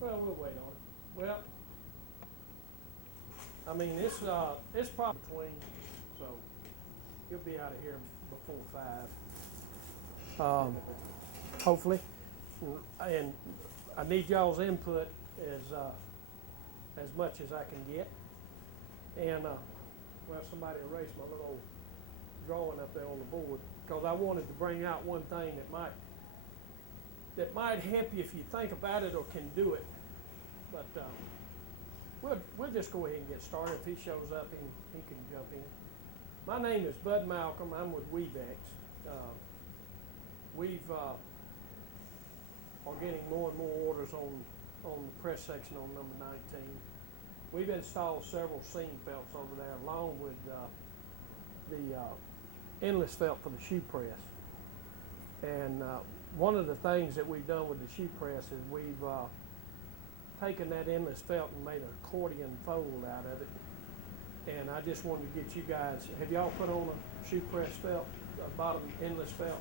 Well, we'll wait on it. Well, I mean, it's probably between, so you'll be out of here before 5. Hopefully. And I need y'all's input as much as I can get. And, well, somebody erased my little drawing up there on the board, because I wanted to bring out one thing that might help you if you think about it or can do it. But we'll just go ahead and get started. If he shows up, he can jump in. My name is Bud Malcom. I'm with Weavexx. We've are getting more and more orders on the press section on number 19. We've installed several seam felts over there, along with the endless felt for the shoe press. And one of the things that we've done with the shoe press is we've taken that endless felt and made an accordion fold out of it. And I just wanted to get you guys, have y'all put on a shoe press felt, a bottom endless felt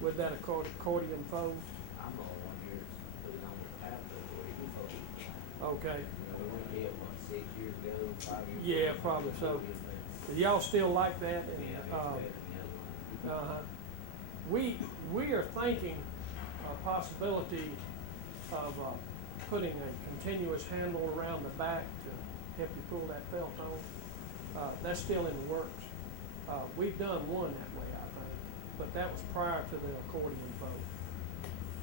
with that accordion fold? I'm the only one here that's put it on the tablet where you can fold. Okay. We went there, what, 6 years ago, 5 years ago? Yeah, probably so. Y'all still like that? And, Yeah, it's better than the other one. we are thinking a possibility of putting a continuous handle around the back to help you pull that felt on. That's still in the works. We've done one that way, I think, but that was prior to the accordion fold.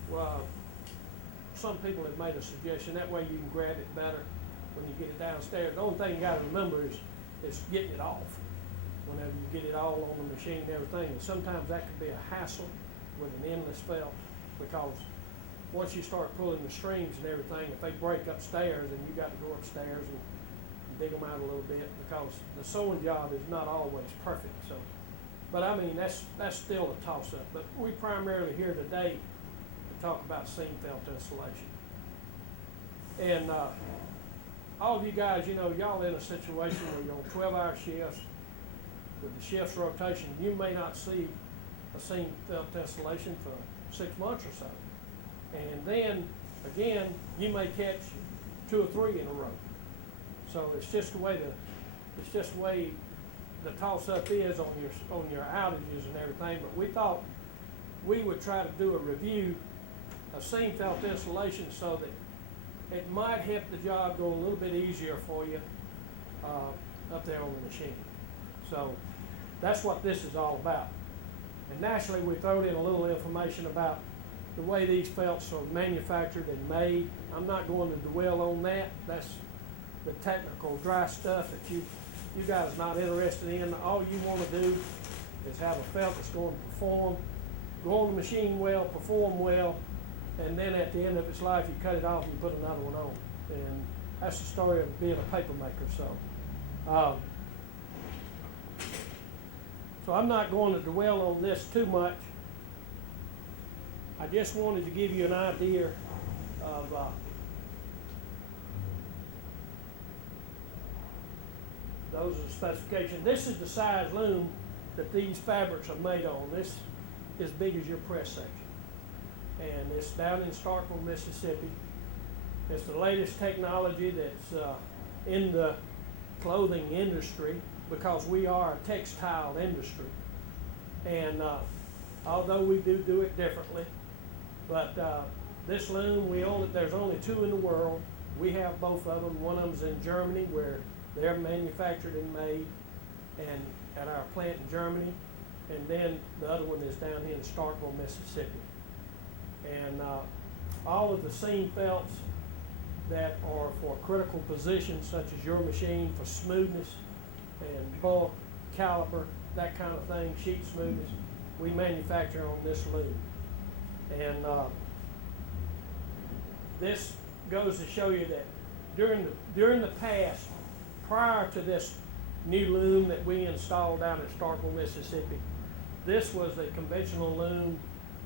Well, some people have made a suggestion, that way you can grab it better when you get it downstairs. The only thing you gotta remember is getting it off whenever you get it all on the machine and everything. And sometimes that can be a hassle with an endless felt, because once you start pulling the strings and everything, if they break upstairs, then you got to go upstairs and dig them out a little bit, because the sewing job is not always perfect. So, but I mean, that's still a toss-up. But we primarily here today to talk about seam felt installation. And all of you guys, you know, y'all in a situation where you're on 12-hour shifts. With the shift's rotation, you may not see a seam felt installation for 6 months or so. And then, again, you may catch 2 or 3 in a row. So it's just the way the toss-up is on your outages and everything. But we thought we would try to do a review of seam felt installation so that it might help the job go a little bit easier for you up there on the machine. So that's what this is all about. And naturally, we throw in a little information about the way these felts are manufactured and made. I'm not going to dwell on that. That's the technical dry stuff that you guys are not interested in. All you want to do is have a felt that's going to perform, go on the machine well, perform well, and then at the end of its life, you cut it off and you put another one on. And that's the story of being a paper maker. So I'm not going to dwell on this too much. I just wanted to give you an idea of those are the specifications. This is the size loom that these fabrics are made on. This is as big as your press section. And it's down in Starkville, Mississippi. It's the latest technology that's in the clothing industry, because we are a textile industry. And although we do it differently, but this loom, there's only 2 in the world. We have both of them. One of them's in Germany, where they're manufactured and made, and at our plant in Germany. And then the other one is down here in Starkville, Mississippi. And all of the seam felts that are for critical positions, such as your machine, for smoothness and bulk, caliper, that kind of thing, sheet smoothness, we manufacture on this loom. And this goes to show you that during the past, prior to this new loom that we installed down at Starkville, Mississippi, this was a conventional loom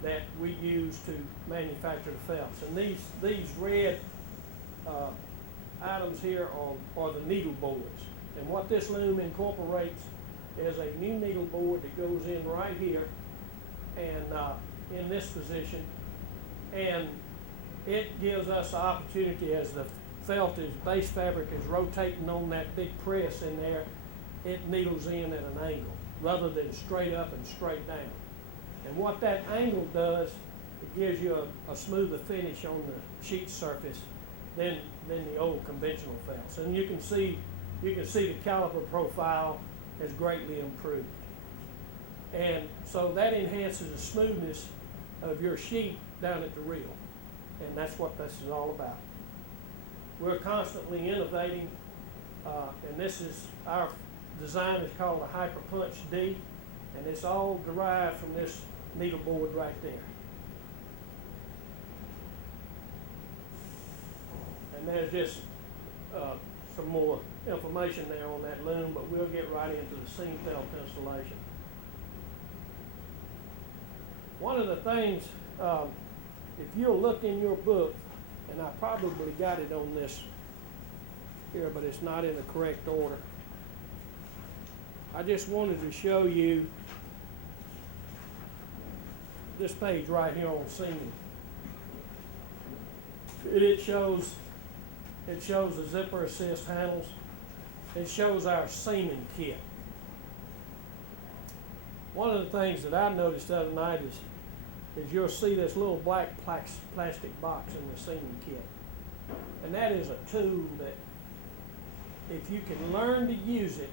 that we used to manufacture the felts. And these red items here are the needle boards. And what this loom incorporates is a new needle board that goes in right here and in this position. And it gives us the opportunity, as the felt is, base fabric is rotating on that big press in there, it needles in at an angle rather than straight up and straight down. And what that angle does, it gives you a smoother finish on the sheet surface than the old conventional felts. And you can see the caliper profile has greatly improved. And so that enhances the smoothness of your sheet down at the reel. And that's what this is all about. We're constantly innovating, and this is our design is called a Hyper Punch D, and it's all derived from this needle board right there. And there's just some more information there on that loom, but we'll get right into the seam felt installation. One of the things, if you'll look in your book, and I probably got it on this here, but it's not in the correct order. I just wanted to show you this page right here on seaming. It shows the zipper assist handles. It shows our seaming kit. One of the things that I noticed the other night is you'll see this little black plastic box in the seaming kit. And that is a tool that, if you can learn to use it,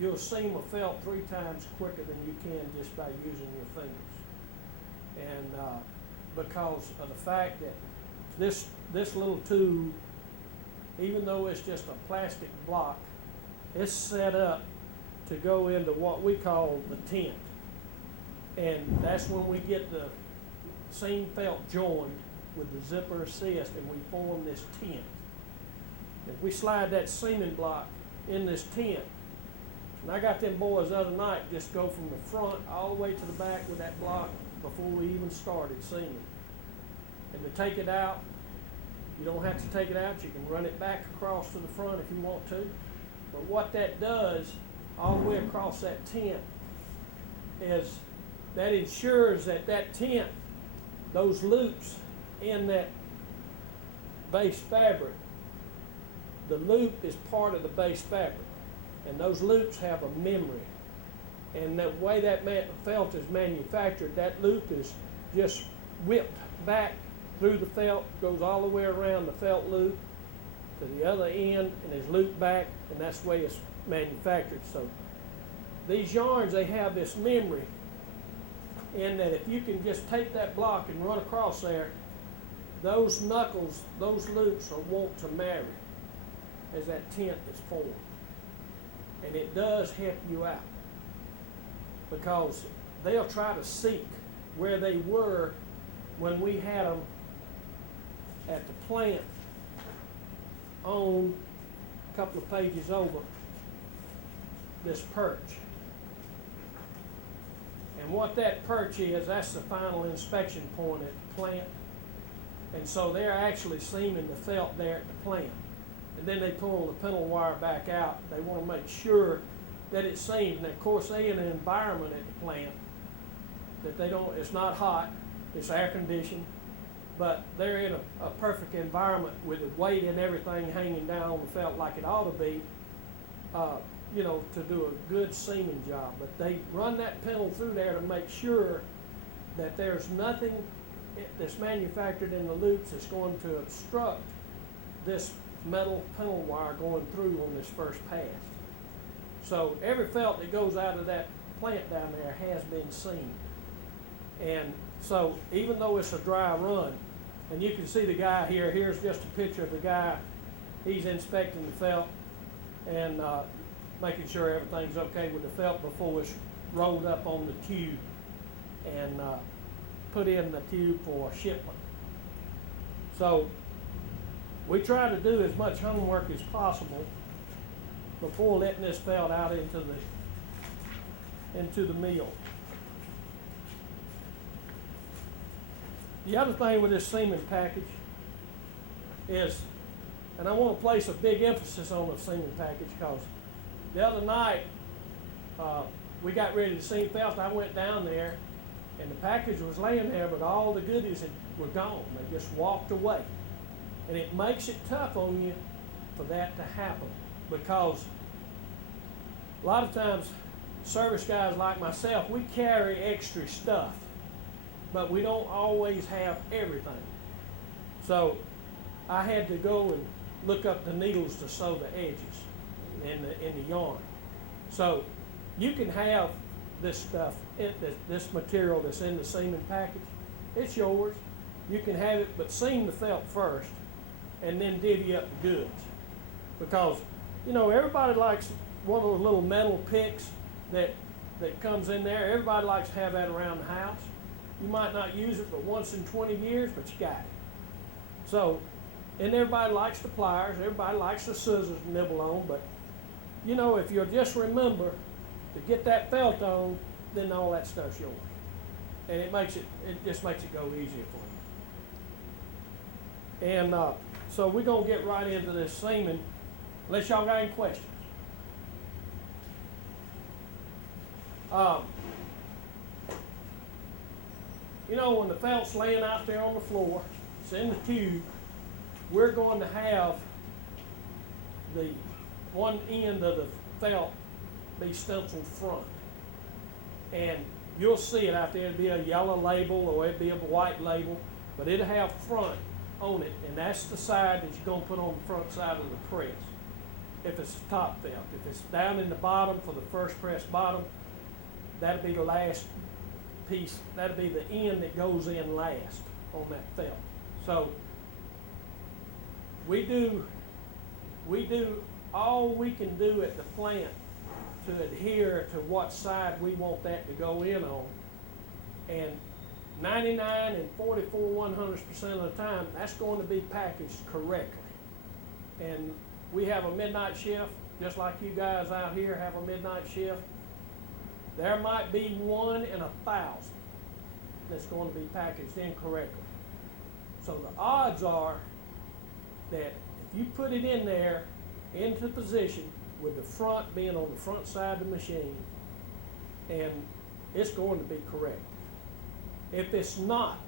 you'll seam a felt 3 times quicker than you can just by using your fingers. And because of the fact that this little tool, even though it's just a plastic block, it's set up to go into what we call the tent. And that's when we get the seam felt joined with the zipper assist and we form this tent. If we slide that seaming block in this tent, and I got them boys the other night just go from the front all the way to the back with that block before we even started seaming. And to take it out, you don't have to take it out, you can run it back across to the front if you want to. But what that does all the way across that tent is that ensures that tent, those loops in that base fabric, the loop is part of the base fabric. And those loops have a memory. And the way that felt is manufactured, that loop is just whipped back through the felt, goes all the way around the felt loop to the other end and is looped back, and that's the way it's manufactured. So these yarns, they have this memory in that if you can just take that block and run across there, those knuckles, those loops are wont to marry as that tent is formed. And it does help you out because they'll try to seek where they were when we had them at the plant on a couple of pages over this perch. And what that perch is, that's the final inspection point at the plant. And so they're actually seaming the felt there at the plant. And then they pull the pintle wire back out. They want to make sure that it's seamed. And of course, they're in an environment at the plant that they don't, it's not hot, it's air conditioned, but they're in a perfect environment with the weight and everything hanging down on the felt like it ought to be, you know, to do a good seaming job. But they run that pintle through there to make sure that there's nothing that's manufactured in the loops that's going to obstruct this metal pintle wire going through on this first pass. So every felt that goes out of that plant down there has been seamed. And so even though it's a dry run, and you can see the guy here, here's just a picture of the guy, he's inspecting the felt and making sure everything's okay with the felt before it's rolled up on the tube and put in the tube for shipment. So we try to do as much homework as possible before letting this felt out into the mill. The other thing with this seaming package is, and I want to place a big emphasis on the seaming package because the other night we got ready to seam felt. I went down there and the package was laying there, but all the goodies had were gone. They just walked away. And it makes it tough on you for that to happen, because a lot of times service guys like myself, we carry extra stuff, but we don't always have everything. So I had to go and look up the needles to sew the edges in the yarn. So you can have this stuff, this material that's in the seaming package. It's yours. You can have it, but seam the felt first, and then divvy up the goods. Because, you know, everybody likes one of those little metal picks that comes in there. Everybody likes to have that around the house. You might not use it but once in 20 years, but you got it. So, and everybody likes the pliers, everybody likes the scissors to nibble on, but, you know, if you'll just remember to get that felt on, then all that stuff's yours. And it just makes it go easier for you. And so we're going to get right into this seaming, unless y'all got any questions. You know, when the felt's laying out there on the floor, it's in the tube, we're going to have the one end of the felt be stenciled front. And you'll see it out there. It'll be a yellow label or it'll be a white label, but it'll have front on it, and that's the side that you're going to put on the front side of the press. If it's top felt. If it's down in the bottom for the first press bottom, that'll be the last piece. That'll be the end that goes in last on that felt. So we do all we can do at the plant to adhere to what side we want that to go in on. And 99 and 100% of the time, that's going to be packaged correctly. And we have a midnight shift, just like you guys out here have a midnight shift. There might be 1 in 1,000 that's going to be packaged incorrectly. So the odds are that if you put it in there into position with the front being on the front side of the machine, and it's going to be correct. If it's not,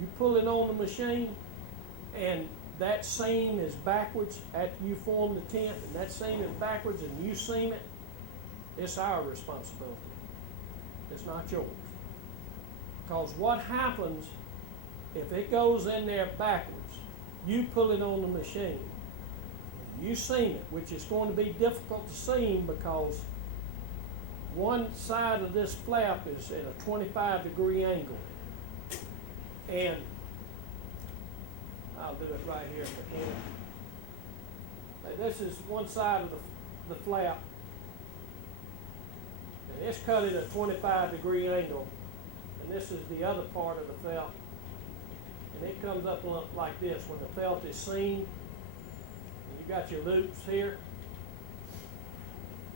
you pull it on the machine and that seam is backwards after you form the tent, and that seam is backwards and you seam it, it's our responsibility. It's not yours. Because what happens if it goes in there backwards, you pull it on the machine, you seam it, which is going to be difficult to seam because one side of this flap is at a 25-degree angle. And I'll do it right here at the end. Now, this is one side of the flap, and it's cut at a 25-degree angle, and this is the other part of the felt, and it comes up like this when the felt is seamed. You got your loops here.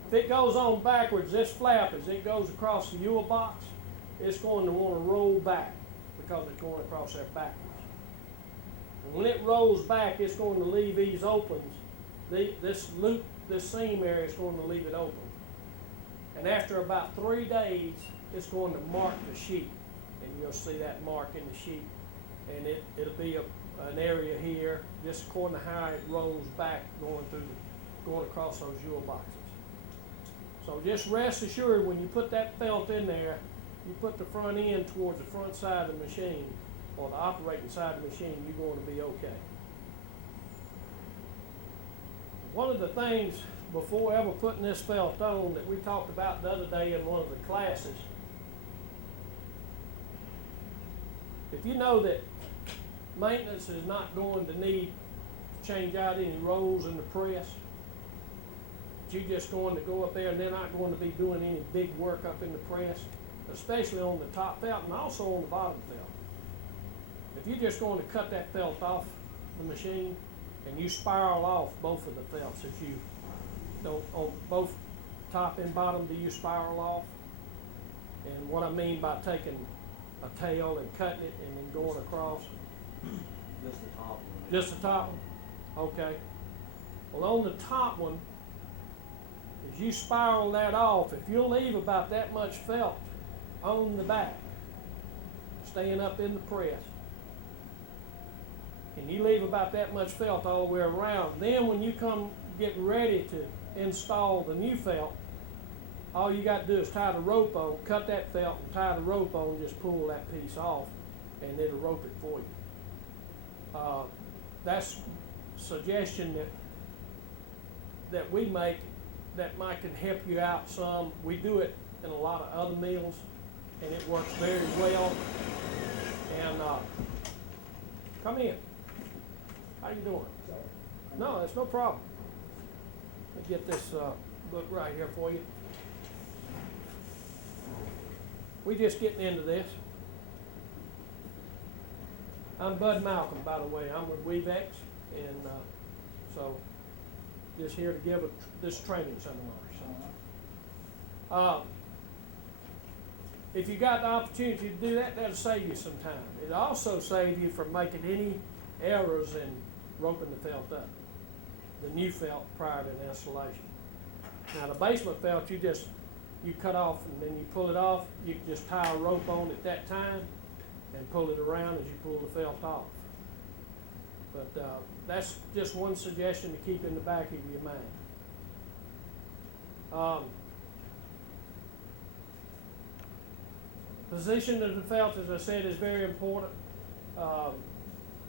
If it goes on backwards, this flap, as it goes across the Yule box, it's going to want to roll back because it's going across there backwards. And when it rolls back, it's going to leave these opens. This loop, this seam area is going to leave it open. And after about 3 days, it's going to mark the sheet. And you'll see that mark in the sheet. And it'll be an area here, just according to how it rolls back going across those Yule boxes. So just rest assured when you put that felt in there, you put the front end towards the front side of the machine, or the operating side of the machine, you're going to be okay. One of the things before ever putting this felt on that we talked about the other day in one of the classes, if you know that maintenance is not going to need to change out any rolls in the press, you're just going to go up there and they're not going to be doing any big work up in the press, especially on the top felt and also on the bottom felt. If you're just going to cut that felt off the machine and you spiral off both of the felts, if you don't, on both top and bottom, do you spiral off? And what I mean by taking a tail and cutting it and then going across. Just the top one. Just the top one? Okay. Well, on the top one, as you spiral that off, if you'll leave about that much felt on the back, staying up in the press, and you leave about that much felt all the way around. Then when you come getting ready to install the new felt, all you got to do is tie the rope on, cut that felt and tie the rope on, and just pull that piece off, and it'll rope it for you. That's a suggestion that we make that might can help you out some. We do it in a lot of other mills, and it works very well. And come in. How you doing? No, that's no problem. Let me get this book right here for you. We just getting into this. I'm Bud Malcom, by the way. I'm with Weavexx, and so just here to give this training seminar. So, if you got the opportunity to do that, that'll save you some time. It'll also save you from making any errors in roping the felt up, the new felt prior to the installation. Now the basement felt, you cut off and then you pull it off. You can just tie a rope on at that time and pull it around as you pull the felt off. But that's just one suggestion to keep in the back of your mind. Position of the felt, as I said, is very important.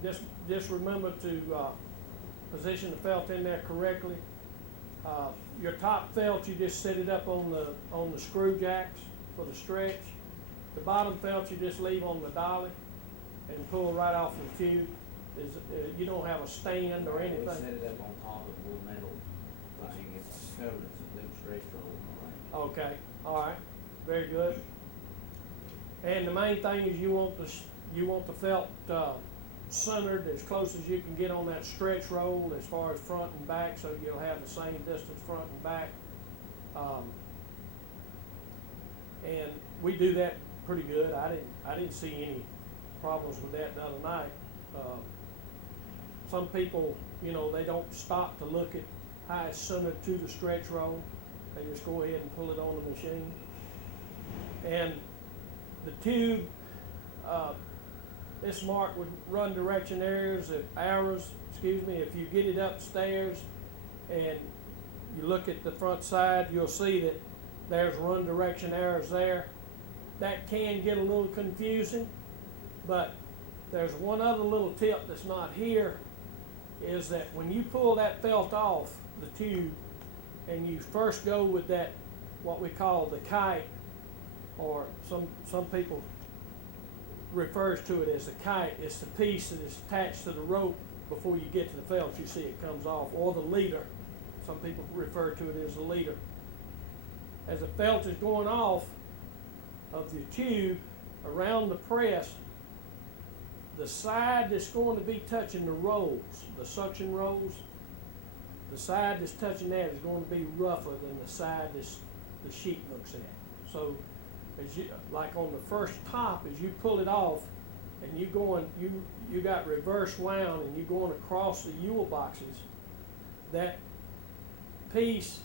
Just remember to position the felt in there correctly. Your top felt, you just set it up on the screw jacks for the stretch. The bottom felt you just leave on the dolly and pull right off the tube. You don't have a stand or anything. We set it up on top of a little metal thing. It's covered. It's a little stretch roll. Okay, all right, very good. And the main thing is you want the felt centered as close as you can get on that stretch roll as far as front and back, so you'll have the same distance front and back. And we do that pretty good. I didn't see any problems with that the other night. Some people, they don't stop to look at how it's centered to the stretch roll. They just go ahead and pull it on the machine. And the tube, this mark would run direction arrows, if you get it upstairs and you look at the front side, you'll see that there's run direction arrows there. That can get a little confusing, but there's one other little tip that's not here, is that when you pull that felt off the tube and you first go with that, what we call the kite, or some people refers to it as a kite. It's the piece that is attached to the rope before you get to the felt. You see it comes off, or the leader. Some people refer to it as a leader. As the felt is going off of the tube around the press, the side that's going to be touching the rolls, the suction rolls, the side that's touching that is going to be rougher than the side the sheet looks at. So, like on the first top, as you pull it off, and you got reverse wound, and you're going across the Yule boxes, that piece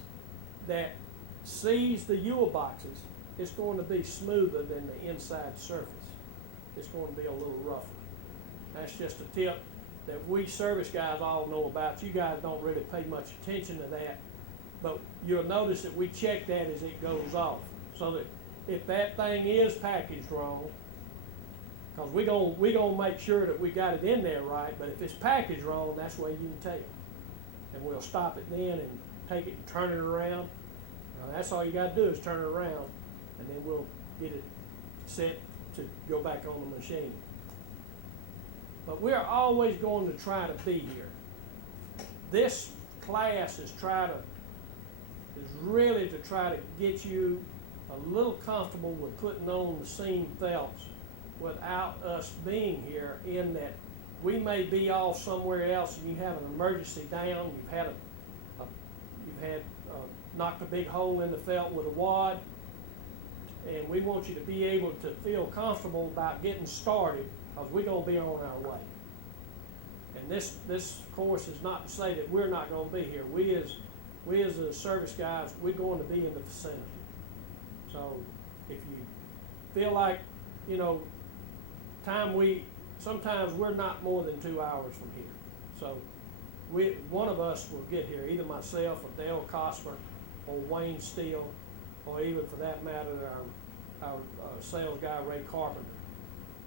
that sees the Yule boxes is going to be smoother than the inside surface. It's going to be a little rougher. That's just a tip that we service guys all know about. You guys don't really pay much attention to that, but you'll notice that we check that as it goes off, so that if that thing is packaged wrong, because we gonna make sure that we got it in there right, but if it's packaged wrong, that's the way you can tell. And we'll stop it then and take it and turn it around. That's all you got to do is turn it around, and then we'll get it set to go back on the machine. But we're always going to try to be here. This class is really to try to get you a little comfortable with putting on the seam felts without us being here, in that we may be off somewhere else and you have an emergency down, you've had knocked a big hole in the felt with a wad, and we want you to be able to feel comfortable about getting started, because we're going to be on our way. And this course is not to say that we're not going to be here. We as the service guys, we're going to be in the vicinity. So if you feel like, time we sometimes we're not more than 2 hours from here. So one of us will get here, either myself or Dale Cosper or Wayne Steele, or even for that matter, our sales guy, Ray Carpenter,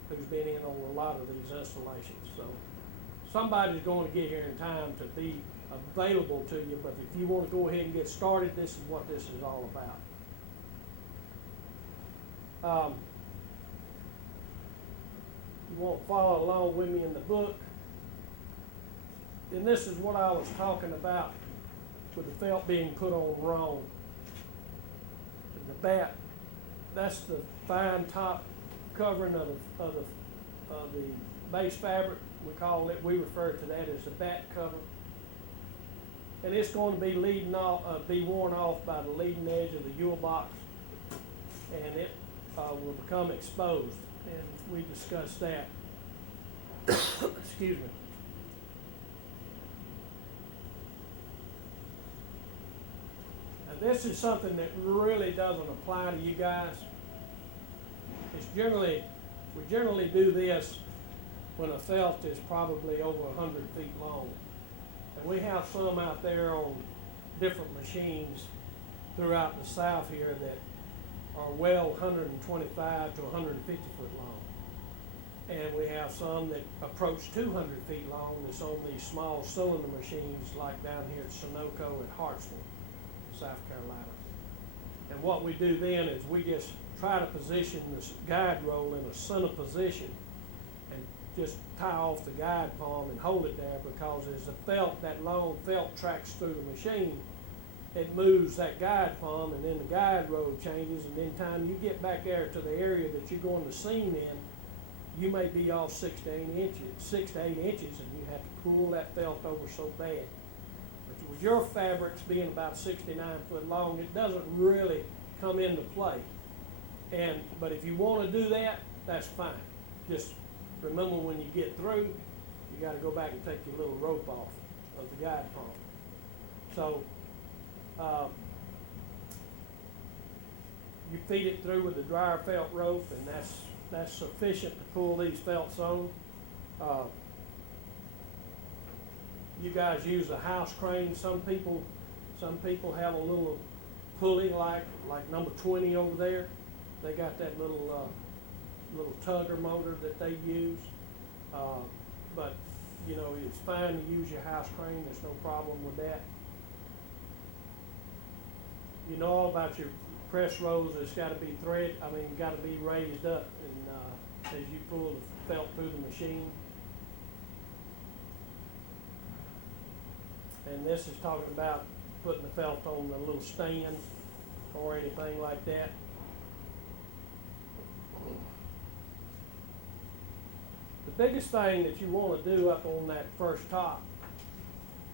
who's been in on a lot of these installations. So somebody's going to get here in time to be available to you, but if you want to go ahead and get started, this is what this is all about. You want to follow along with me in the book. And this is what I was talking about with the felt being put on wrong. And the bat, that's the fine top covering of the base fabric. We refer to that as the bat cover. And it's going to be be worn off by the leading edge of the Yule box, and it will become exposed. And we discussed that. Excuse me. Now this is something that really doesn't apply to you guys. We generally do this when a felt is probably over 100 feet long. And we have some out there on different machines throughout the South here that are well 125 to 150 foot long. And we have some that approach 200 feet long that's on these small cylinder machines like down here at Sunoco at Hartsville, South Carolina. And what we do then is we just try to position this guide roll in a center position and just tie off the guide palm and hold it there, because as the felt, that long felt tracks through the machine, it moves that guide palm, and then the guide roll changes, and then time you get back there to the area that you're going to seam in, you may be off 6 to 8 inches, and you have to pull that felt over so bad. But with your fabrics being about 69 foot long, it doesn't really come into play. But if you want to do that, that's fine. Just remember, when you get through, you got to go back and take your little rope off of the guide palm. So you feed it through with the dryer felt rope, and that's sufficient to pull these felts on. You guys use a house crane. Some people have a little pulley like number 20 over there. They got that little tugger motor that they use. But you know, it's fine to use your house crane. There's no problem with that. You know all about your press rolls. It's got to be got to be raised up, and as you pull the felt through the machine. And this is talking about putting the felt on a little stand or anything like that. The biggest thing that you want to do up on that first top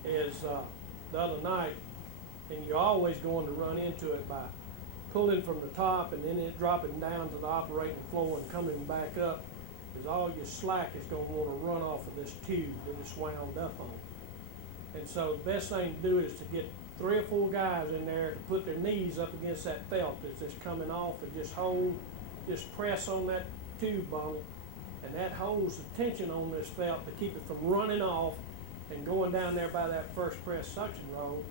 is the other night, and you're always going to run into it by pulling from the top and then it dropping down to the operating floor and coming back up, is all your slack is going to want to run off of this tube that it's wound up on. And so the best thing to do is to get 3 or 4 guys in there to put their knees up against that felt that's just coming off, and just press on that tube bone, and that holds the tension on this felt to keep it from running off and going down there by that first press suction roll.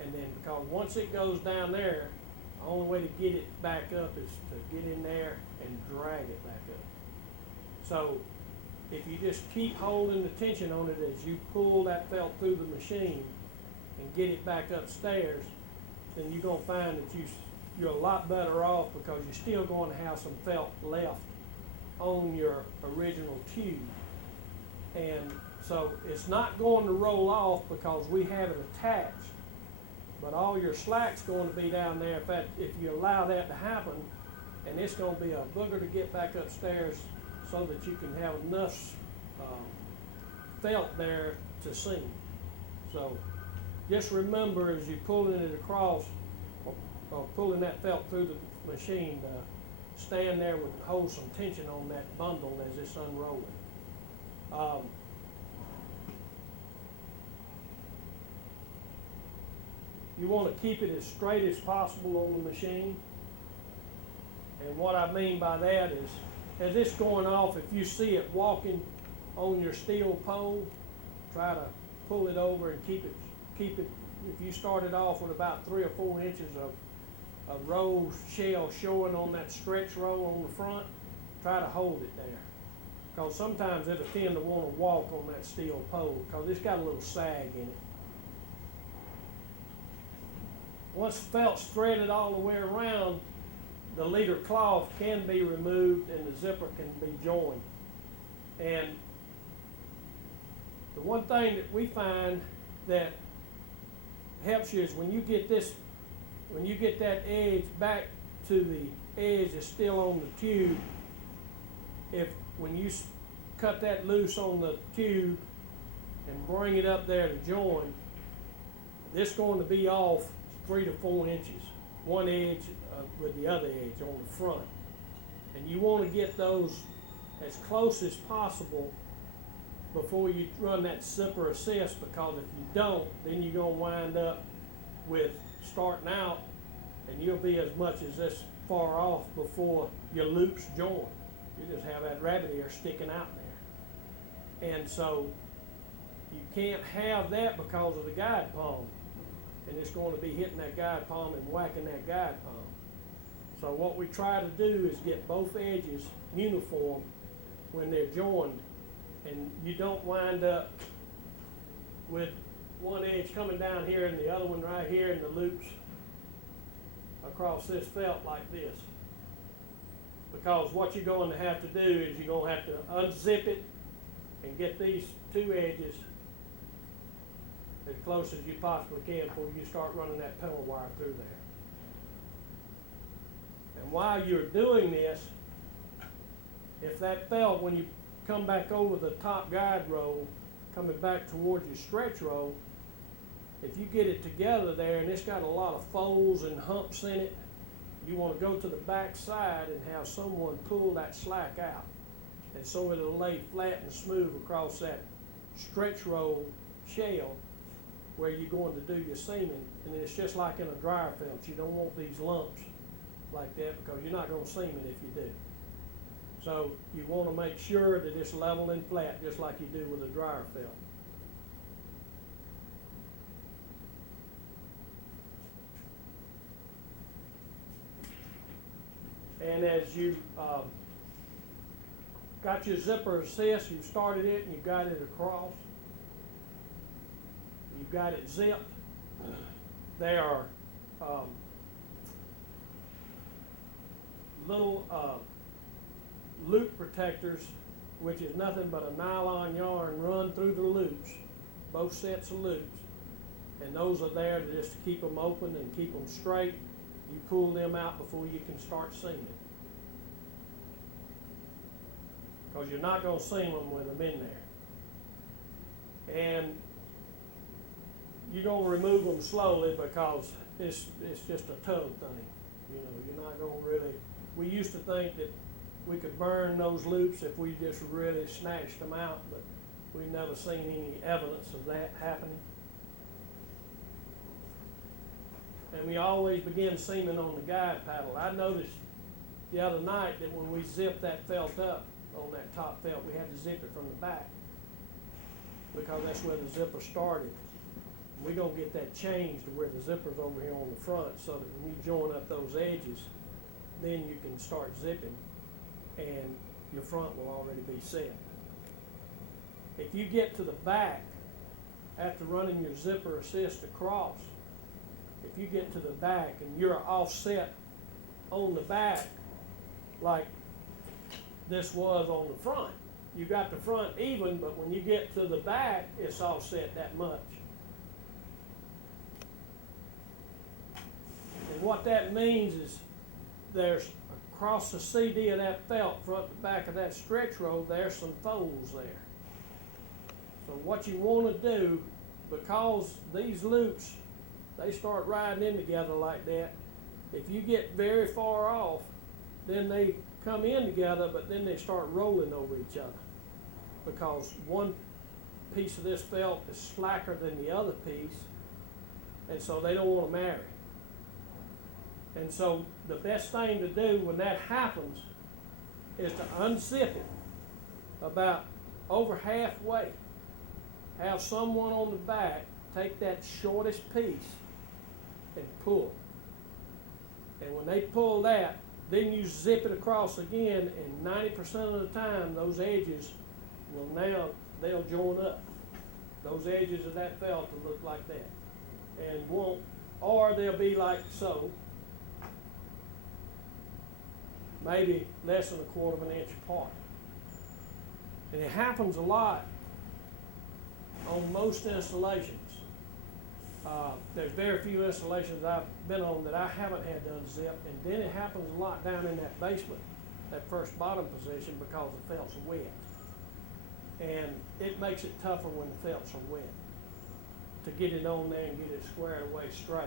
And then, because once it goes down there, the only way to get it back up is to get in there and drag it back up. So if you just keep holding the tension on it as you pull that felt through the machine and get it back upstairs, then you're going to find that you're a lot better off, because you're still going to have some felt left on your original tube. And so it's not going to roll off because we have it attached, but all your slack's going to be down there if you allow that to happen, and it's going to be a booger to get back upstairs so that you can have enough felt there to seam. So just remember, as you're pulling it across or pulling that felt through the machine, stand there with hold some tension on that bundle as it's unrolling. You want to keep it as straight as possible on the machine. And what I mean by that is, as it's going off, if you see it walking, on your steel pole, try to pull it over and keep it, if you started off with about 3 or 4 inches of roll shell showing on that stretch roll on the front, try to hold it there. Because sometimes it'll tend to want to walk on that steel pole because it's got a little sag in it. Once the felt's threaded all the way around, the leader cloth can be removed and the zipper can be joined. And the one thing that we find that helps you is when you get that edge back to the edge that's still on the tube, when you cut that loose on the tube and bring it up there to join, this going to be off 3 to 4 inches, one edge with the other edge on the front. And you want to get those as close as possible before you run that zipper assist, because if you don't, then you're going to wind up with starting out and you'll be as much as this far off before your loops join. You just have that rabbit ear sticking out there. And so you can't have that because of the guide palm. And it's going to be hitting that guide palm and whacking that guide palm. So what we try to do is get both edges uniform when they're joined, and you don't wind up with one edge coming down here and the other one right here and the loops across this felt like this. Because what you're going to have to do is you're going to have to unzip it and get these 2 edges as close as you possibly can before you start running that pedal wire through there. And while you're doing this, if that felt, when you come back over the top guide roll, coming back towards your stretch roll, if you get it together there and it's got a lot of folds and humps in it, you want to go to the back side and have someone pull that slack out. And so it'll lay flat and smooth across that stretch roll shell where you're going to do your seaming. And it's just like in a dryer felt. You don't want these lumps like that because you're not going to seam it if you do. So you want to make sure that it's level and flat just like you do with a dryer felt. And as you got your zipper assist, you've started it and you've got it across. You've got it zipped. There are little loop protectors, which is nothing but a nylon yarn run through the loops, both sets of loops. And those are there to just keep them open and keep them straight. You pull them out before you can start seaming. Because you're not going to seam them with them in there. And you're going to remove them slowly because it's just a tug thing. You know, you're not going to really, we used to think that we could burn those loops if we just really snatched them out, but we've never seen any evidence of that happening. And we always begin seaming on the guide paddle. I noticed the other night that when we zipped that felt up on that top felt, we had to zip it from the back because that's where the zipper started. We're going to get that changed to where the zipper's over here on the front so that when you join up those edges, then you can start zipping and your front will already be set. If you get to the back after running your zipper assist across, if you get to the back and you're offset on the back like this was on the front, you got the front even, but when you get to the back, it's offset that much. And what that means is there's across the CD of that felt, front to back of that stretch roll, there's some folds there. So what you want to do, because these loops, they start riding in together like that, if you get very far off, then they come in together, but then they start rolling over each other. Because one piece of this felt is slacker than the other piece, and so they don't want to marry. And so the best thing to do when that happens is to unzip it about over halfway, have someone on the back take that shortest piece and pull. And when they pull that, then you zip it across again, and 90% of the time, those edges will they'll join up. Those edges of that felt will look like that. And won't, or they'll be like so, maybe less than 1/4 of an inch apart. And it happens a lot on most installations. There's very few installations I've been on that I haven't had to unzip, and then it happens a lot down in that basement, that first bottom position, because the felts are wet. And it makes it tougher when the felts are wet to get it on there and get it squared away straight.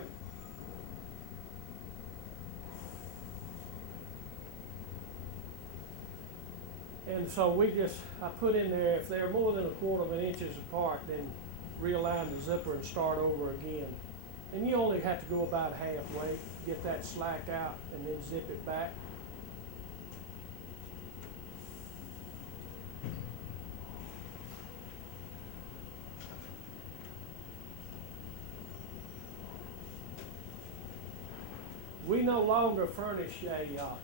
And so I put in there, if they're more than 1/4 of an inch apart, then realign the zipper and start over again. And you only have to go about halfway, get that slack out, and then zip it back. We no longer furnish a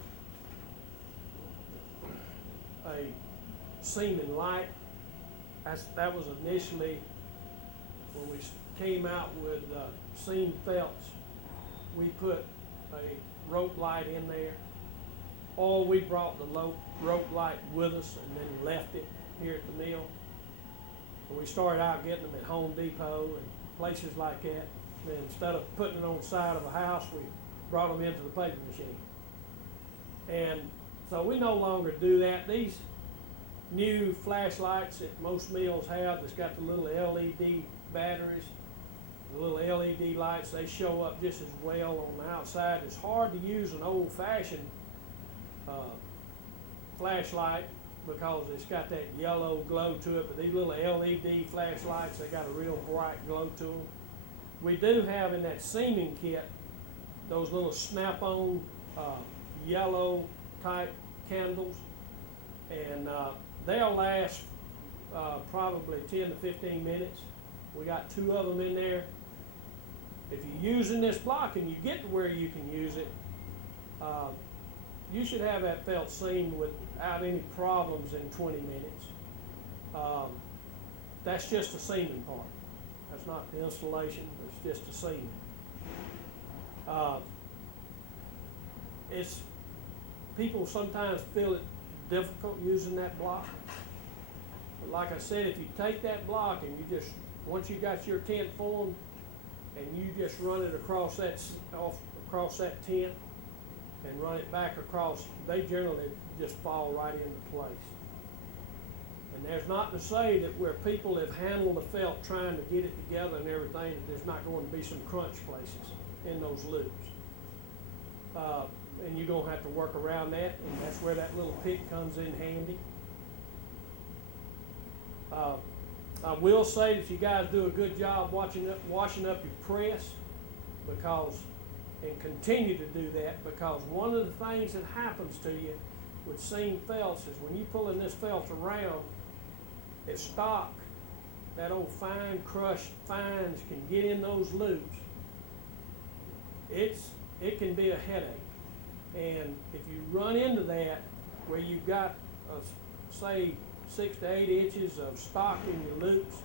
seaming light. That was initially when we came out with seam felts. We put a rope light in there, or we brought the rope light with us and then left it here at the mill. And we started out getting them at Home Depot and places like that. And instead of putting it on the side of a house, we brought them into the paper machine. And so we no longer do that. These new flashlights that most mills have, that's got the little LED batteries, the little LED lights, they show up just as well on the outside. It's hard to use an old-fashioned flashlight because it's got that yellow glow to it, but these little LED flashlights, they got a real bright glow to them. We do have in that seaming kit those little snap-on yellow type candles, and they'll last probably 10 to 15 minutes. We got 2 of them in there. If you're using this block and you get to where you can use it, you should have that felt seamed without any problems in 20 minutes. That's just the seaming part. That's not the installation, it's just the seaming. People sometimes feel it difficult using that block. But like I said, if you take that block and you just, once you got your tent formed, and you just run it across that tent and run it back across, they generally just fall right into place. And there's not to say that where people have handled the felt trying to get it together and everything, that there's not going to be some crunch places in those loops. And you're going to have to work around that, and that's where that little pick comes in handy. I will say that you guys do a good job washing up your press, and continue to do that, because one of the things that happens to you with seam felts is when you're pulling this felt around, it's stock. That old fine crushed fines can get in those loops. It can be a headache. And if you run into that where you've got, say, 6 to 8 inches of stock in your loops,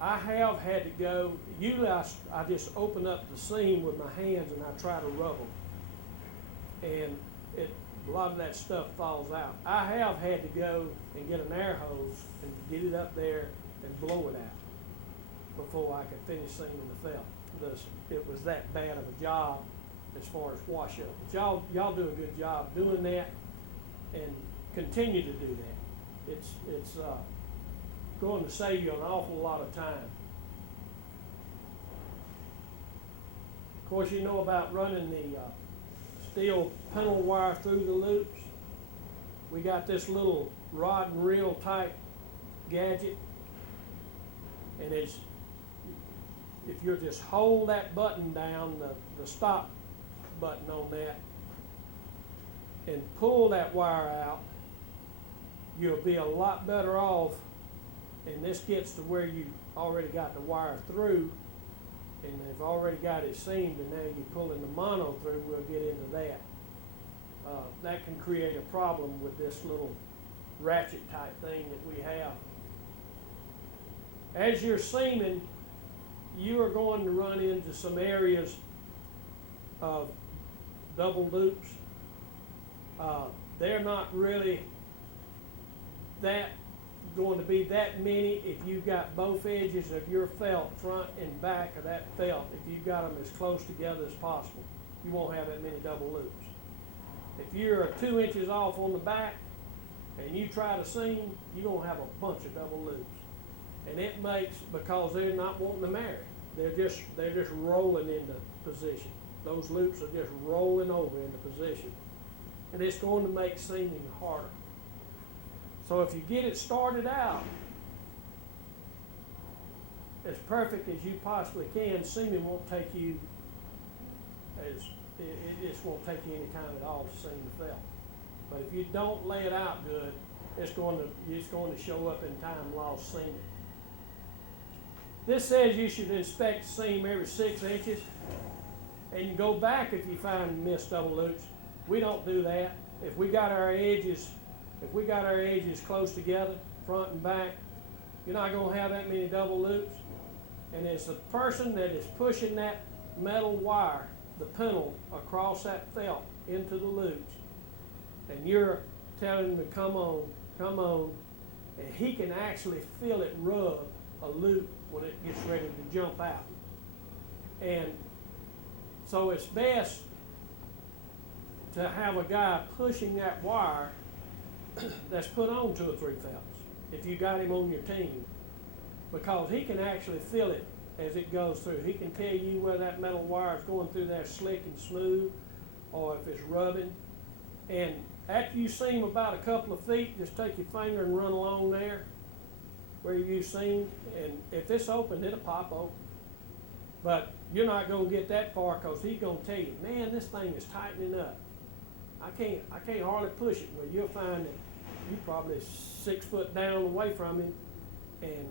I have had to go, usually I just open up the seam with my hands and I try to rub them. And a lot of that stuff falls out. I have had to go and get an air hose and get it up there and blow it out before I could finish seaming the felt. It was that bad of a job as far as wash up. But y'all do a good job doing that, and continue to do that. It's going to save you an awful lot of time. Of course, you know about running the steel panel wire through the loops. We got this little rod and reel type gadget, and if you just hold that button down, the stop button on that, and pull that wire out, you'll be a lot better off, and this gets to where you already got the wire through, and they've already got it seamed, and now you're pulling the mono through. We'll get into that. That can create a problem with this little ratchet type thing that we have. As you're seaming, you are going to run into some areas of double loops. They're not really going to be that many if you've got both edges of your felt, front and back of that felt. If you've got them as close together as possible, you won't have that many double loops. If you're 2 inches off on the back and you try to seam, you're going to have a bunch of double loops. And it makes, because they're not wanting to marry, they're just rolling into position. Those loops are just rolling over into position. And it's going to make seaming harder. So if you get it started out as perfect as you possibly can, seaming won't take you it just won't take you any time at all to seam the felt. But if you don't lay it out good, it's going to show up in time lost seaming. This says you should inspect the seam every 6 inches, and you go back if you find missed double loops. We don't do that. If we got our edges close together, front and back, you're not going to have that many double loops. And it's the person that is pushing that metal wire, the pintle, across that felt into the loops, and you're telling him to come on, and he can actually feel it rub a loop when it gets ready to jump out. And so it's best to have a guy pushing that wire that's put on 2 or 3 felts, if you got him on your team, because he can actually feel it as it goes through. He can tell you whether that metal wire is going through there slick and smooth, or if it's rubbing. And after you seam about a couple of feet, just take your finger and run along there where you seam, and if it's open, it'll pop open. But you're not going to get that far, because he's going to tell you, man, this thing is tightening up. I can't hardly push it. Well, you'll find that you're probably 6 foot down away from him, and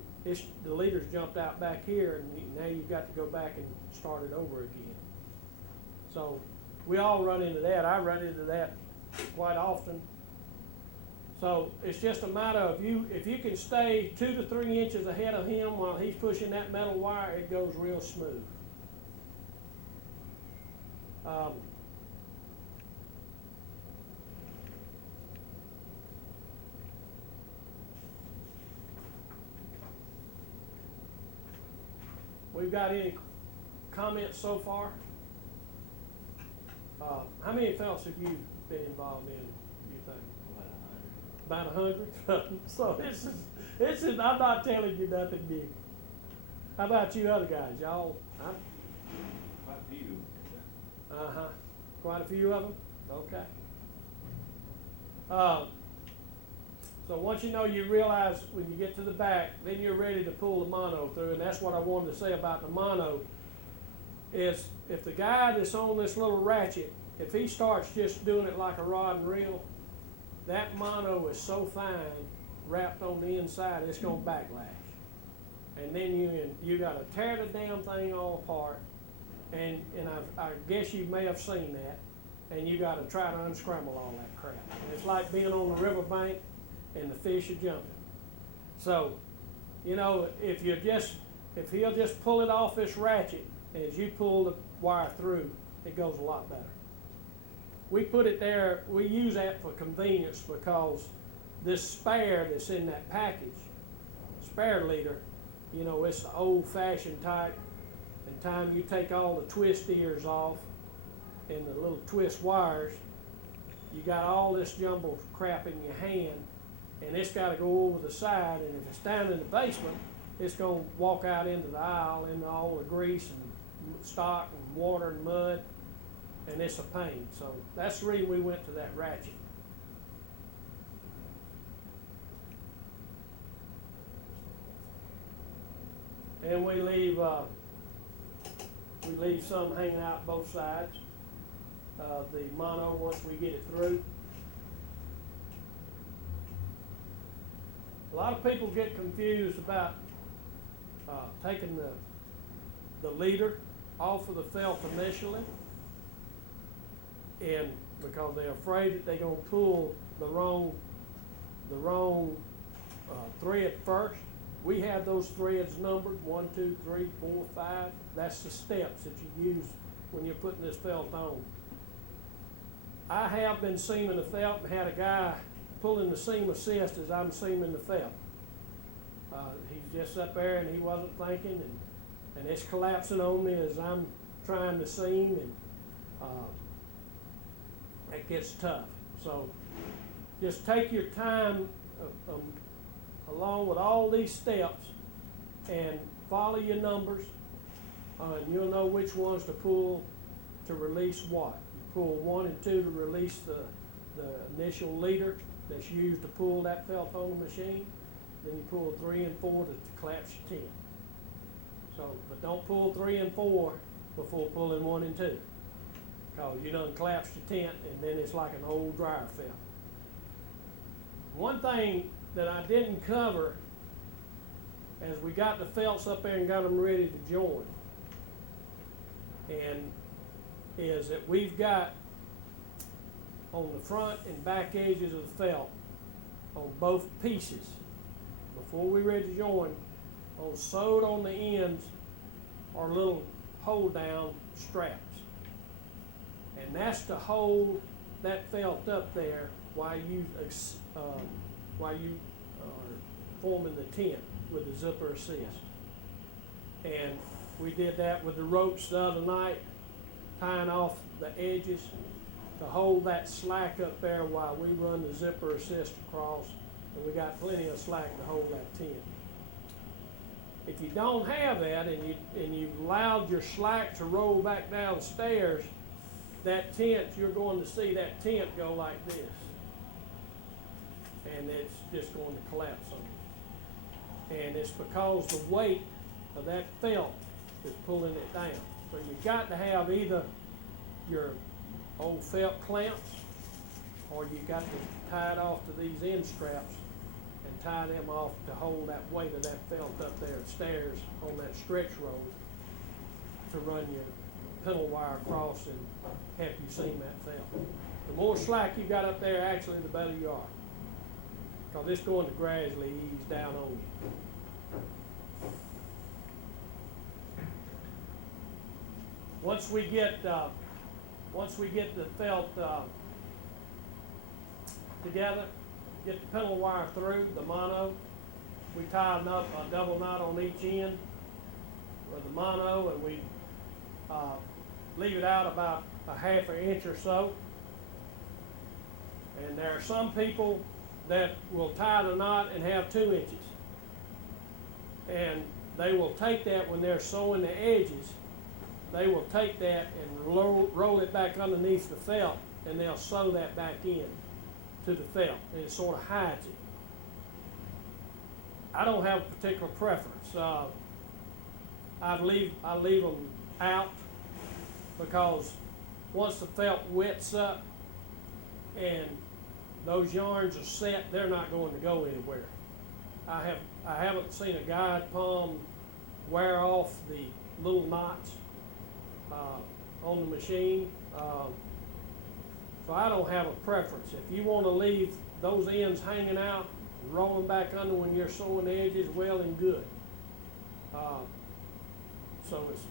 the leader's jumped out back here, and now you've got to go back and start it over again. So we all run into that. I run into that quite often. So it's just a matter of if you can stay 2 to 3 inches ahead of him while he's pushing that metal wire, it goes real smooth. We've got any comments so far? How many felts have you been involved in, you think? About 100? So this is, I'm not telling you nothing big. How about you other guys? Y'all? Quite a few. Uh-huh. Quite a few of them? Okay. So once you know, you realize when you get to the back, then you're ready to pull the mono through, and that's what I wanted to say about the mono, is if the guy that's on this little ratchet, if he starts just doing it like a rod and reel, that mono is so fine, wrapped on the inside, it's going to backlash. And then you got to tear the damn thing all apart, and I guess you may have seen that, and you got to try to unscramble all that crap. And it's like being on the riverbank and the fish are jumping. So, you know, if he'll just pull it off this ratchet, as you pull the wire through, it goes a lot better. We put it there, we use that for convenience, because this spare that's in that package, spare leader, you know, it's the old-fashioned type. And time you take all the twist ears off and the little twist wires, you got all this jumbled crap in your hand, and it's got to go over the side, and if it's down in the basement, it's going to walk out into the aisle, into all the grease and stock and water and mud, and it's a pain. So that's the reason we went to that ratchet. And we leave some hanging out both sides of the mono once we get it through. A lot of people get confused about taking the leader off of the felt initially, and because they're afraid that they're gonna pull the wrong thread first. We have those threads numbered, 1, 2, 3, 4, 5. That's the steps that you use when you're putting this felt on. I have been seaming the felt and had a guy pulling the seam assist as I'm seaming the felt. He's just up there and he wasn't thinking, and it's collapsing on me as I'm trying to seam, and it gets tough. So just take your time along with all these steps and follow your numbers, and you'll know which ones to pull to release what. You pull 1 and 2 to release the initial leader that's used to pull that felt on the machine. Then you pull 3 and 4 to collapse your tent. So, but don't pull 3 and 4 before pulling 1 and 2, because you done collapsed your tent, and then it's like an old dryer felt. One thing that I didn't cover as we got the felts up there and got them ready to join, and is that we've got on the front and back edges of the felt on both pieces, before we ready to join, sewed on the ends are little hold down straps, and that's to hold that felt up there while you are forming the tent with the zipper assist. And we did that with the ropes the other night, tying off the edges to hold that slack up there while we run the zipper assist across, and we got plenty of slack to hold that tent. If you don't have that, and you've allowed your slack to roll back down the stairs, that tent, you're going to see that tent go like this, and it's just going to collapse on you. And it's because the weight of that felt is pulling it down. So you've got to have either your old felt clamps, or you got to tie it off to these end straps and tie them off to hold that weight of that felt up there stairs on that stretch roll to run your pintle wire across and help you seam that felt. The more slack you got up there, actually, the better you are, because it's going to gradually ease down on you. Once we get the felt together, get the pintle wire through the mono, we tie up a double knot on each end with the mono, and we leave it out about a ½ an inch or so. And there are some people that will tie the knot and have 2 inches, and they will take that when they're sewing the edges. They will take that and roll it back underneath the felt, and they'll sew that back in to the felt, and it sort of hides it. I don't have a particular preference. I leave them out, because once the felt wets up and those yarns are set, they're not going to go anywhere. I haven't seen a guide palm wear off the little knots on the machine, so I don't have a preference. If you want to leave those ends hanging out and roll them back under when you're sewing the edges, well and good. So it's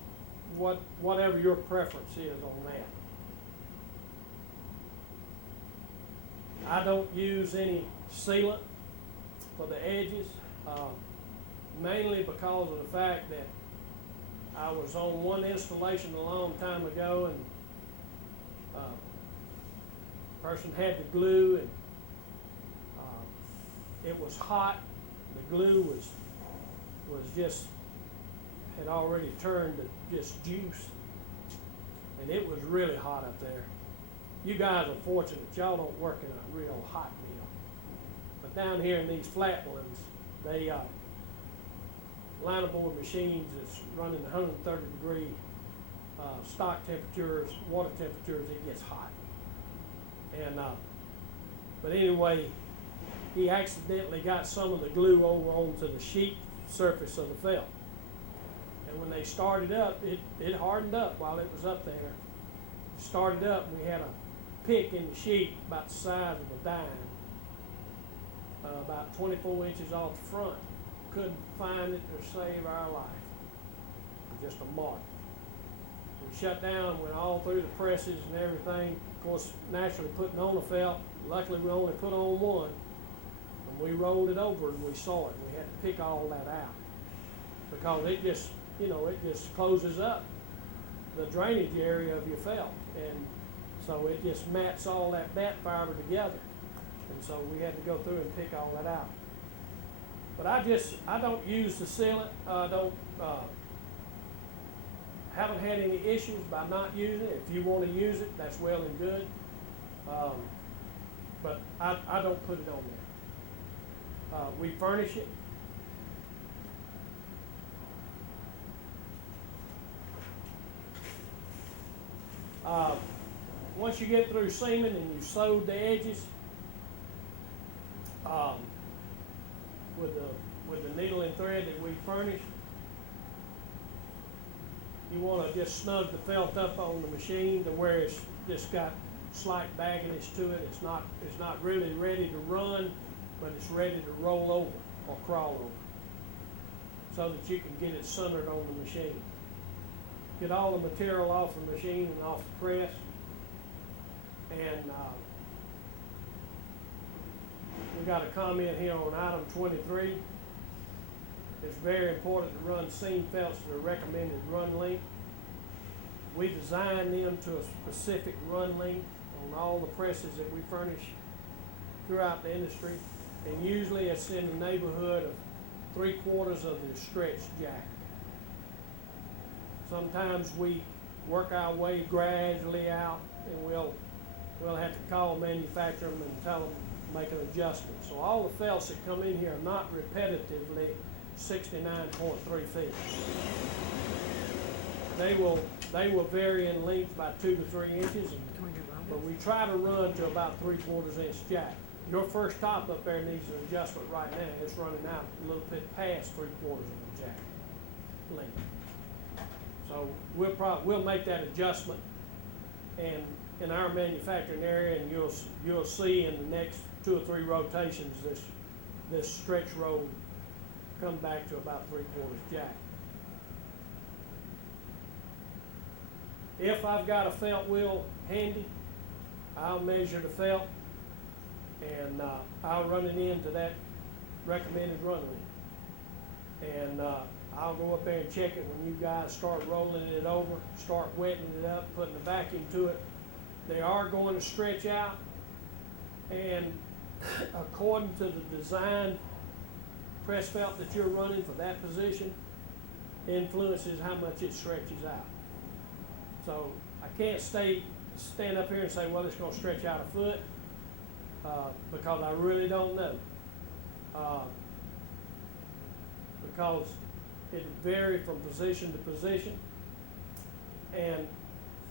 whatever your preference is on that. I don't use any sealant for the edges, mainly because of the fact that I was on one installation a long time ago, and person had the glue, and it was hot. The glue was just had already turned to just juice, and it was really hot up there. You guys are fortunate; y'all don't work in a real hot mill. But down here in these flatlands, they linerboard machines that's running 130-degree stock temperatures, water temperatures, it gets hot. And but anyway, he accidentally got some of the glue over onto the sheet surface of the felt. And when they started up, it hardened up while it was up there. Started up, and we had a pick in the sheet about the size of a dime, about 24 inches off the front. Couldn't find it to save our life. It was just a mark. We shut down, went all through the presses and everything. Of course, naturally putting on the felt, luckily we only put on one. And we rolled it over and we saw it. We had to pick all that out because it just, it just closes up the drainage area of your felt. And so it just mats all that bat fiber together. And so we had to go through and pick all that out. But I don't use the sealant. Haven't had any issues by not using it. If you want to use it, that's well and good. But I don't put it on there. We furnish it. Once you get through seaming and you've sewed the edges, with the needle and thread that we furnish, you want to just snug the felt up on the machine to where it's just got slight bagginess to it. It's not really ready to run, but it's ready to roll over or crawl over, so that you can get it centered on the machine. Get all the material off the machine and off the press, and we got a comment here on item 23. It's very important to run seam felts to the recommended run length. We design them to a specific run length on all the presses that we furnish throughout the industry, and usually it's in the neighborhood of 3/4 of the stretch jack. Sometimes we work our way gradually out, and we'll have to call manufacturer and tell them to make an adjustment. So all the felts that come in here are not repetitively 69.3 feet. They will vary in length by 2 to 3 inches, but we try to run to about 3/4 inch jack. Your first top up there needs an adjustment right now. It's running out a little bit past 3/4 of the jack length. So we'll make that adjustment, and in our manufacturing area, and you'll see in the next 2 or 3 rotations this stretch roll come back to about 3/4 jack. If I've got a felt wheel handy, I'll measure the felt, and I'll run it into that recommended run length. And I'll go up there and check it when you guys start rolling it over, start wetting it up, putting the vacuum to it. They are going to stretch out, and according to the design press felt that you're running for that position influences how much it stretches out. So I can't stand up here and say, well, it's going to stretch out a foot, because I really don't know. Because it varies from position to position,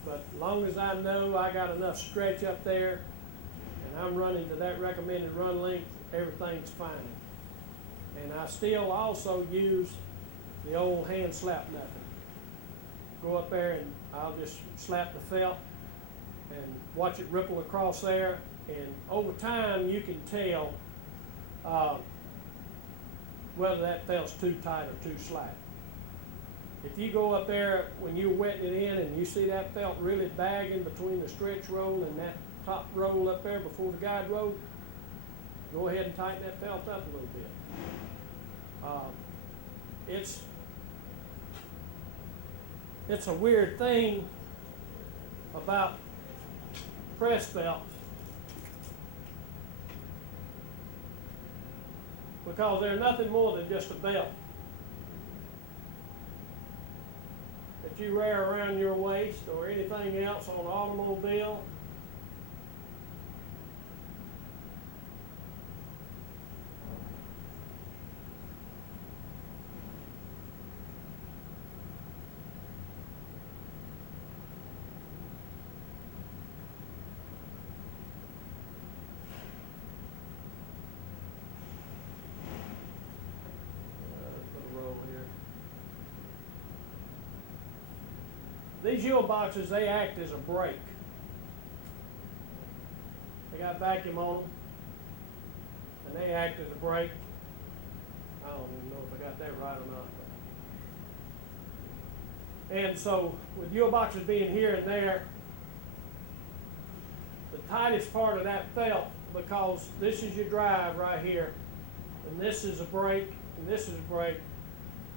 but as long as I know I got enough stretch up there and I'm running to that recommended run length, everything's fine. And I still also use the old hand slap method. Go up there and I'll just slap the felt and watch it ripple across there, and over time you can tell whether that felt's too tight or too slack. If you go up there when you're wetting it in and you see that felt really bagging between the stretch roll and that top roll up there before the guide roll, go ahead and tighten that felt up a little bit. It's a weird thing about press felts, because they're nothing more than just a belt that you wear around your waist or anything else on an automobile. these yield boxes, they act as a brake. They got vacuum on them, and they act as a brake. I don't even know if I got that right or not. And so, with yield boxes being here and there, the tightest part of that felt, because this is your drive right here, and this is a brake, and this is a brake,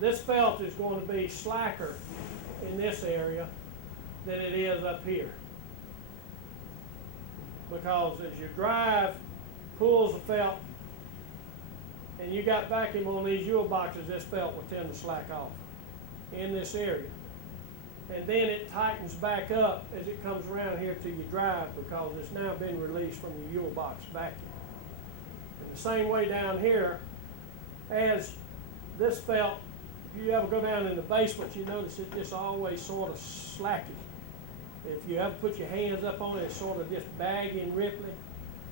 this felt is going to be slacker in this area than it is up here. Because as your drive pulls the felt, and you got vacuum on these yield boxes, this felt will tend to slack off in this area. And then it tightens back up as it comes around here to your drive, because it's now been released from your yield box vacuum. In the same way down here, as this felt, if you ever go down in the basement, you notice it just always sort of slacky. If you ever put your hands up on it, it's sort of just baggy and ripply.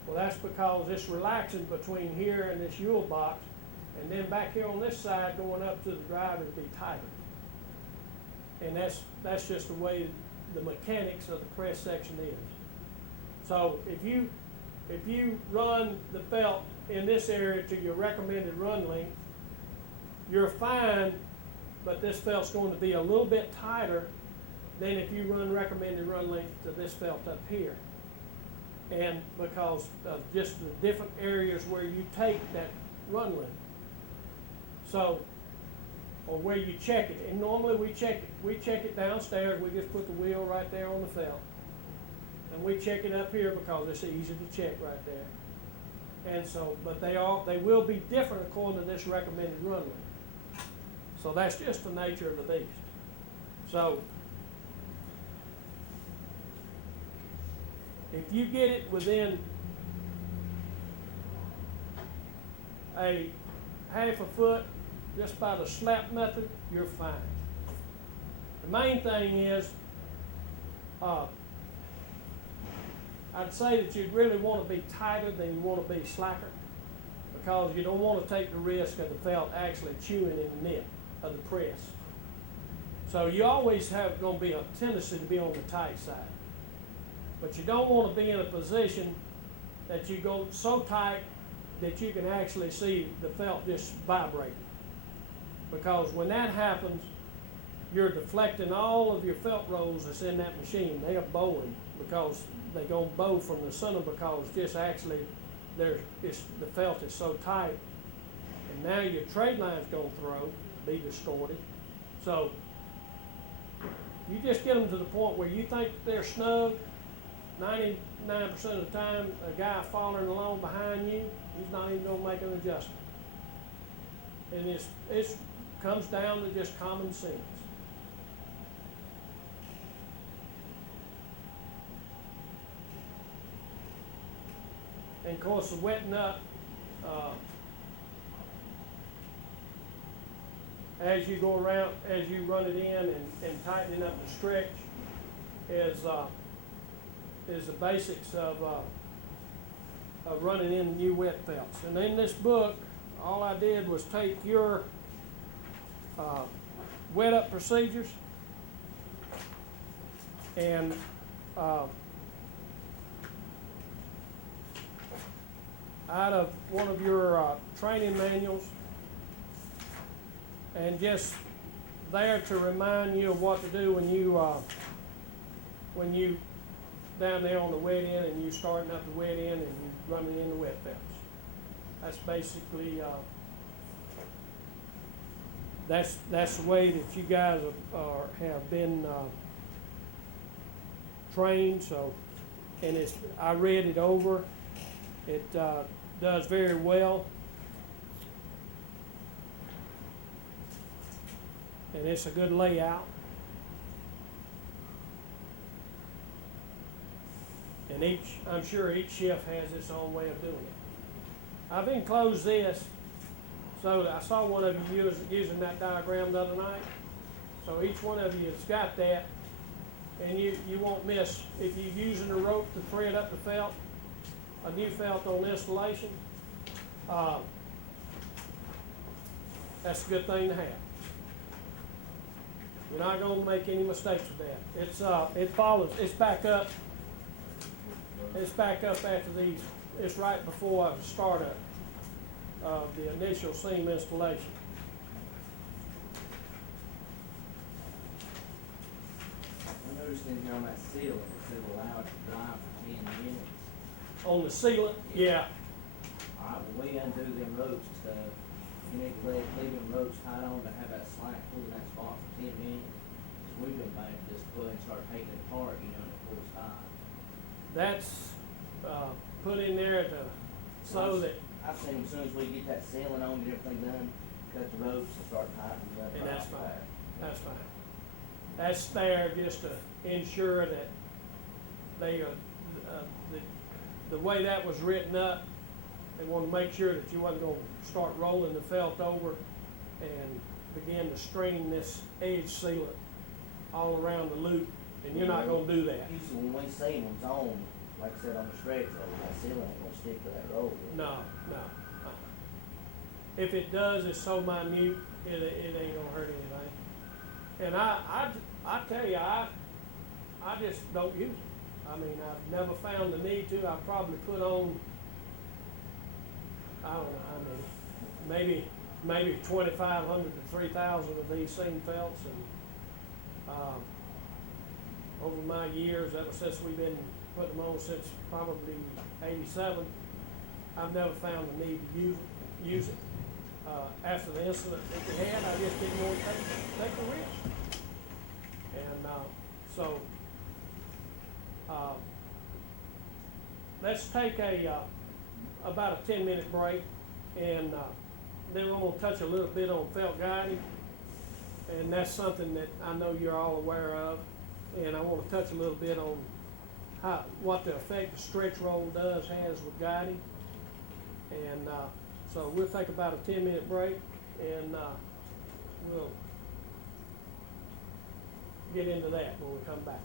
Well, that's because it's relaxing between here and this yield box, and then back here on this side going up to the drive it'd be tighter. And that's just the way the mechanics of the press section is. So if you run the felt in this area to your recommended run length, you're fine, but this felt's going to be a little bit tighter than if you run recommended run length to this felt up here. And because of just the different areas where you take that run length. So, or where you check it. And normally we check it downstairs. We just put the wheel right there on the felt. And we check it up here because it's easy to check right there. And so, but they will be different according to this recommended run length. So that's just the nature of the beast. So, if you get it within a half a foot, just by the slap method, you're fine. The main thing is, I'd say that you'd really want to be tighter than you want to be slacker, because you don't want to take the risk of the felt actually chewing in the nip of the press. So you always have going to be a tendency to be on the tight side. But you don't want to be in a position that you go so tight that you can actually see the felt just vibrating. Because when that happens, you're deflecting all of your felt rolls that's in that machine. They are bowing because they're going to bow from the center, because just actually the felt is so tight. And now your trade line's going to be distorted. So you just get them to the point where you think they're snug. 99% of the time, a guy following along behind you, he's not even going to make an adjustment. And it comes down to just common sense. And of course, the wetting up, as you go around, as you run it in and tightening up the stretch is the basics of running in new wet felts. And in this book, all I did was take your wet up procedures and out of one of your training manuals, and just there to remind you of what to do when you down there on the wet end and you starting up the wet end and you running in the wet felts. That's basically that's the way that you guys have been trained. So, and I read it over. It does very well, and it's a good layout. And I'm sure each shift has its own way of doing it. I've enclosed this, so I saw one of you using that diagram the other night. So each one of you has got that, and you won't miss, if you're using a rope to thread up the felt, a new felt on installation, that's a good thing to have. You're not gonna make any mistakes with that. It follows, it's back up after these, it's right before the startup of the initial seam installation. I noticed in here on that ceiling, it said allow it to dry for 10 minutes. On the sealant, yeah, Alright, well, we undo them ropes and stuff, you need to leave them ropes tied on to have that slack pull in that spot for 10 minutes. Cause we've been back to just go ahead and start taking it apart, you know, and it pulls tight. that's, put in there to, so that, I've seen as soon as we get that ceiling on, get everything done, cut the ropes and start tightening up. and right that's off fine, back. that's fine. That's there just to ensure that they, the way that was written up, they wanted to make sure that you wasn't gonna start rolling the felt over and begin to string this edge sealant all around the loop, and you're not gonna do that. Usually when we see them's on, like I said, on the stretch roll, that ceiling ain't gonna stick to that roll. No. If it does, it's so minute, it ain't gonna hurt anything. And I tell you, I just don't use it. I mean, I've never found the need to. I probably put on, I don't know how many, maybe 2,500 to 3,000 of these seam felts, and over my years, ever since we've been putting them on since probably '87, I've never found the need to use it. After the incident that we had, I just didn't want to take the risk. And so let's take about a 10-minute break, and then we're going to touch a little bit on felt guiding, and that's something that I know you're all aware of, and I want to touch a little bit on what the effect the stretch roll has with guiding. And so we'll take about a 10-minute break, and we'll get into that when we come back.